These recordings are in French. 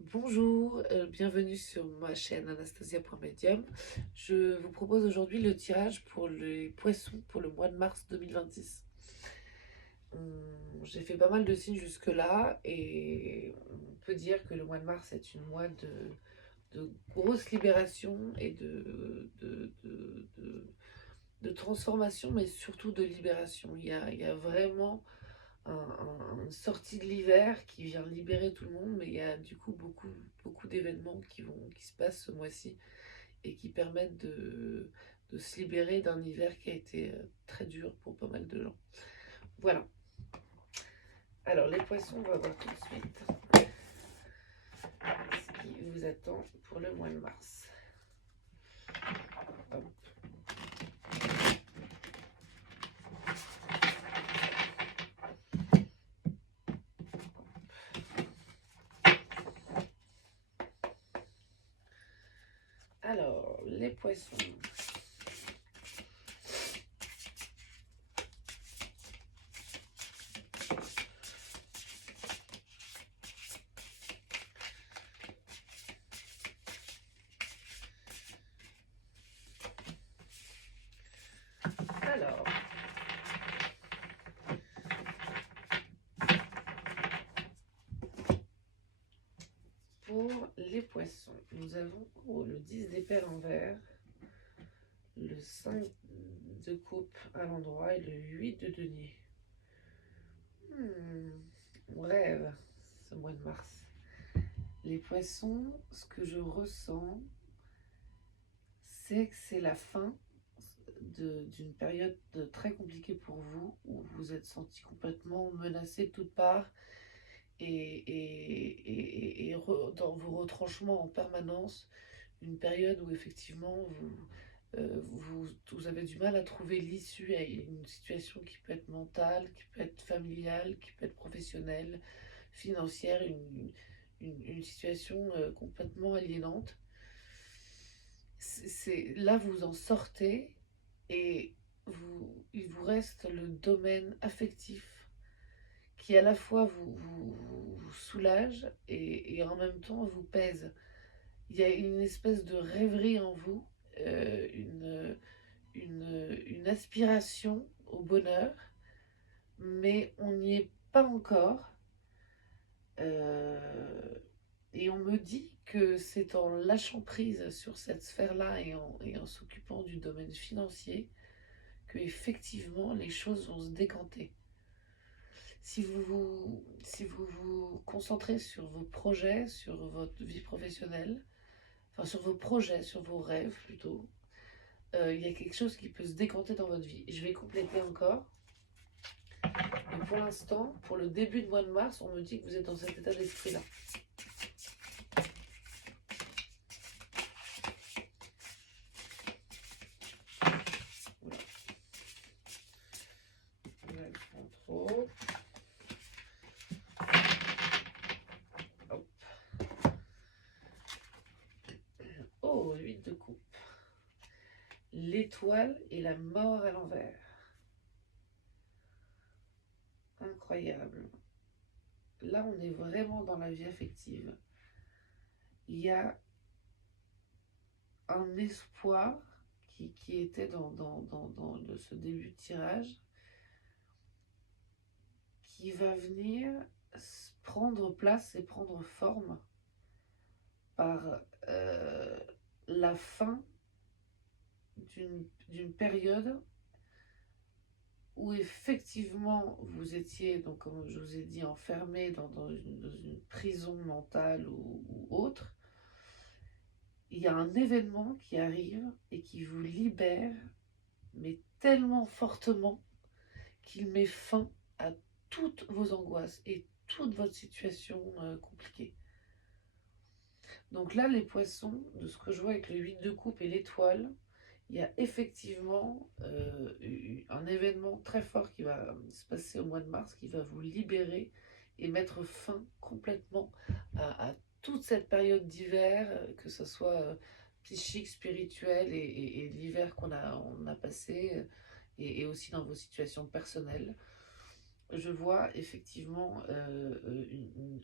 Bonjour, bienvenue sur ma chaîne anastasia.medium. Je vous propose aujourd'hui le tirage pour les poissons pour le mois de mars 2026. J'ai fait pas mal de signes jusque-là et on peut dire que le mois de mars est un mois de grosse libération et de transformation, mais surtout de libération. Il y a vraiment une sortie de l'hiver qui vient libérer tout le monde, mais il y a du coup beaucoup d'événements qui se passent ce mois-ci et qui permettent de se libérer d'un hiver qui a été très dur pour pas mal de gens. Voilà. Alors les poissons, on va voir tout de suite ce qui vous attend pour le mois de mars. Hop. Alors, les poissons. Alors, pour les poissons, nous avons le 10 d'épée à l'envers, le 5 de coupe à l'endroit et le 8 de denier. On rêve ce mois de mars. Les poissons, ce que je ressens, c'est que c'est la fin d'une période très compliquée pour vous, où vous êtes senti complètement menacé de toutes parts dans vos retranchements en permanence. Une période où effectivement vous avez du mal à trouver l'issue à une situation qui peut être mentale, qui peut être familiale, qui peut être professionnelle, financière, une situation complètement aliénante. Là, vous en sortez et il vous reste le domaine affectif qui à la fois vous soulage et en même temps vous pèse. Il y a une espèce de rêverie en vous, euh, une, une aspiration au bonheur, mais on n'y est pas encore. Euh, et on me dit que c'est en lâchant prise sur cette sphère-là et en s'occupant du domaine financier que effectivement les choses vont se décanter. Si vous vous concentrez sur vos projets, sur votre vie professionnelle, enfin sur vos projets, sur vos rêves plutôt, il y a quelque chose qui peut se décanter dans votre vie. Je vais compléter encore. Mais pour l'instant, pour le début de mois de mars, on me dit que vous êtes dans cet état d'esprit-là. Voilà. Là, je prends trop. Hop. Oh, 8 de coupe. L'étoile et la mort à l'envers. Incroyable. Là, on est vraiment dans la vie affective. Il y a un espoir qui était dans ce début de tirage, qui va venir prendre place et prendre forme par euh, la fin d'une période où effectivement vous étiez, donc comme je vous ai dit, enfermé dans une prison mentale ou autre. Il y a un événement qui arrive et qui vous libère, mais tellement fortement qu'il met fin à toutes vos angoisses et toute votre situation compliquée. Donc là, les poissons, de ce que je vois avec le 8 de coupe et l'étoile, il y a effectivement un événement très fort qui va se passer au mois de mars, qui va vous libérer et mettre fin complètement à toute cette période d'hiver, que ce soit psychique, spirituelle et l'hiver on a passé, et aussi dans vos situations personnelles. je vois effectivement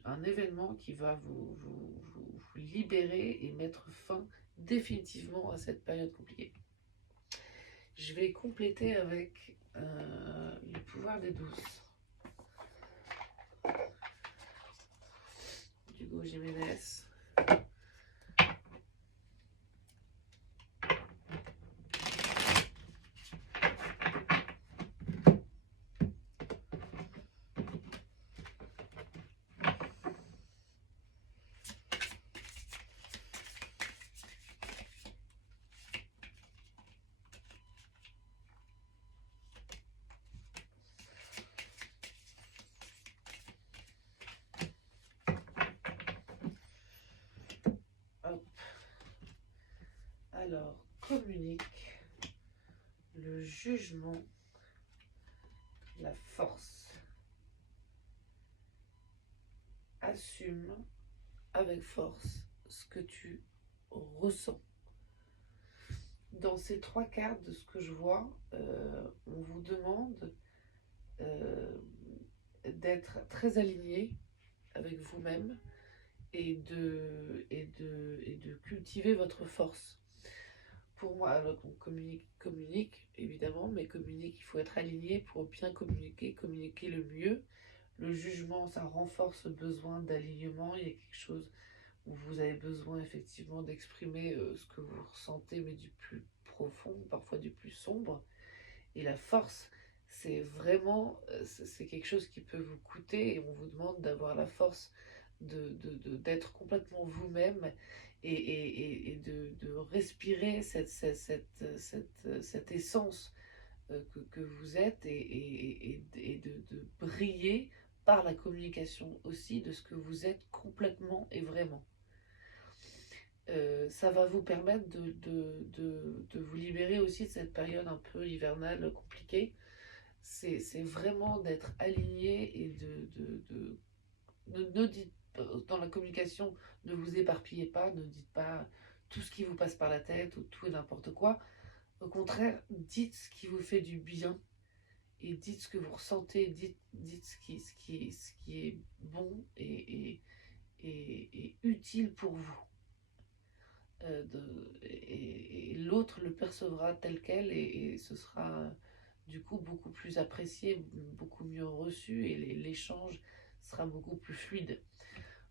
un événement qui va vous libérer et mettre fin définitivement à cette période compliquée. Je vais compléter avec le pouvoir des douces d'Hugo Jiménez. Hop. Alors, communique le jugement, la force. Assume avec force ce que tu ressens. Dans ces trois cartes, de ce que je vois, on vous demande euh, d'être très aligné avec vous-même et de cultiver votre force. Pour moi, alors, on communique évidemment, mais communique, il faut être aligné pour bien communiquer le mieux. Le jugement, ça renforce le besoin d'alignement. Il y a quelque chose où vous avez besoin effectivement d'exprimer ce que vous ressentez, mais du plus profond, parfois du plus sombre. Et la force, c'est vraiment, c'est quelque chose qui peut vous coûter et on vous demande d'avoir la force d'être complètement vous-même et de respirer cette essence que vous êtes et de briller par la communication aussi de ce que vous êtes complètement et vraiment. Ça va vous permettre de vous libérer aussi de cette période un peu hivernale compliquée. C'est vraiment d'être aligné et ne dites dans la communication, ne vous éparpillez pas, ne dites pas tout ce qui vous passe par la tête ou tout et n'importe quoi. Au contraire, dites ce qui vous fait du bien et dites ce que vous ressentez, dites ce qui est bon et utile pour vous. Et l'autre le percevra tel quel et ce sera du coup beaucoup plus apprécié, beaucoup mieux reçu et l'échange sera beaucoup plus fluide.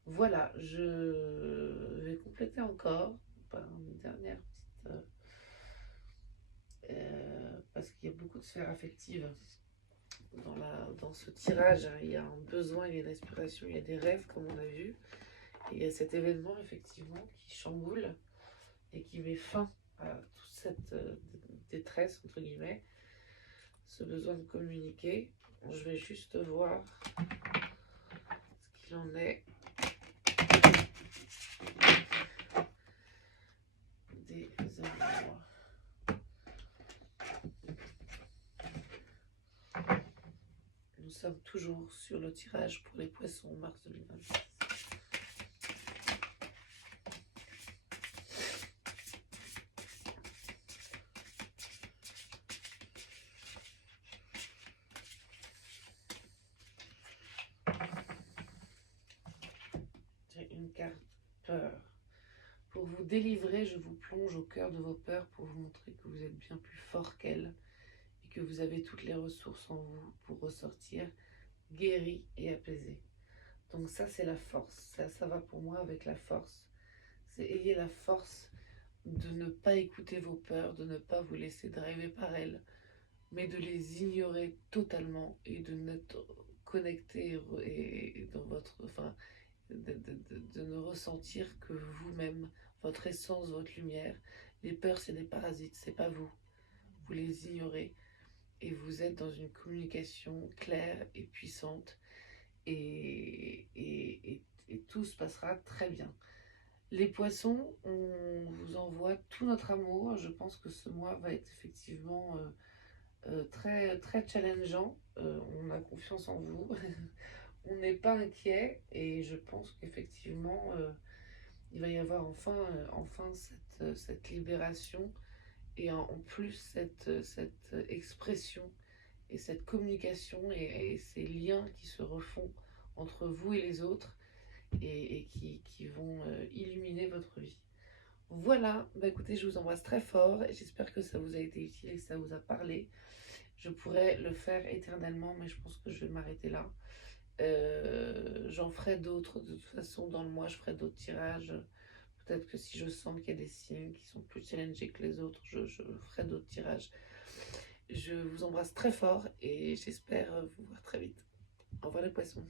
Voilà, je vais compléter encore par une dernière petite... parce qu'il y a beaucoup de sphères affectives dans ce tirage. Il y a un besoin, il y a une aspiration, il y a des rêves comme on a vu. Et il y a cet événement effectivement qui chamboule et qui met fin à toute cette détresse, entre guillemets, ce besoin de communiquer. Je vais juste voir ce qu'il en est des amours. Nous sommes toujours sur le tirage pour les poissons mars 2026. J'ai une carte peur. Pour vous délivrer, je vous plonge au cœur de vos peurs pour vous montrer que vous êtes bien plus fort qu'elles et que vous avez toutes les ressources en vous pour ressortir guéri et apaisé. Donc ça, c'est la force. Ça va pour moi avec la force. C'est ayez la force de ne pas écouter vos peurs, de ne pas vous laisser driver par elles, mais de les ignorer totalement et de n'être connecté et dans votre... Enfin, de ne ressentir que vous-même, votre essence, votre lumière. Les peurs, c'est des parasites, c'est pas vous. Vous les ignorez et vous êtes dans une communication claire et puissante et tout se passera très bien. Les poissons, on vous envoie tout notre amour. Je pense que ce mois va être effectivement très, très challengeant. On a confiance en vous. On n'est pas inquiet et je pense qu'effectivement, il va y avoir enfin cette libération et en plus cette expression et cette communication et ces liens qui se refont entre vous et les autres et qui vont illuminer votre vie. Voilà, bah écoutez, je vous embrasse très fort et j'espère que ça vous a été utile et que ça vous a parlé. Je pourrais le faire éternellement, mais je pense que je vais m'arrêter là. J'en ferai d'autres, de toute façon, dans le mois, je ferai d'autres tirages. Peut-être que si je sens qu'il y a des signes qui sont plus challengés que les autres, je ferai d'autres tirages. Je vous embrasse très fort et j'espère vous voir très vite. Au revoir les poissons.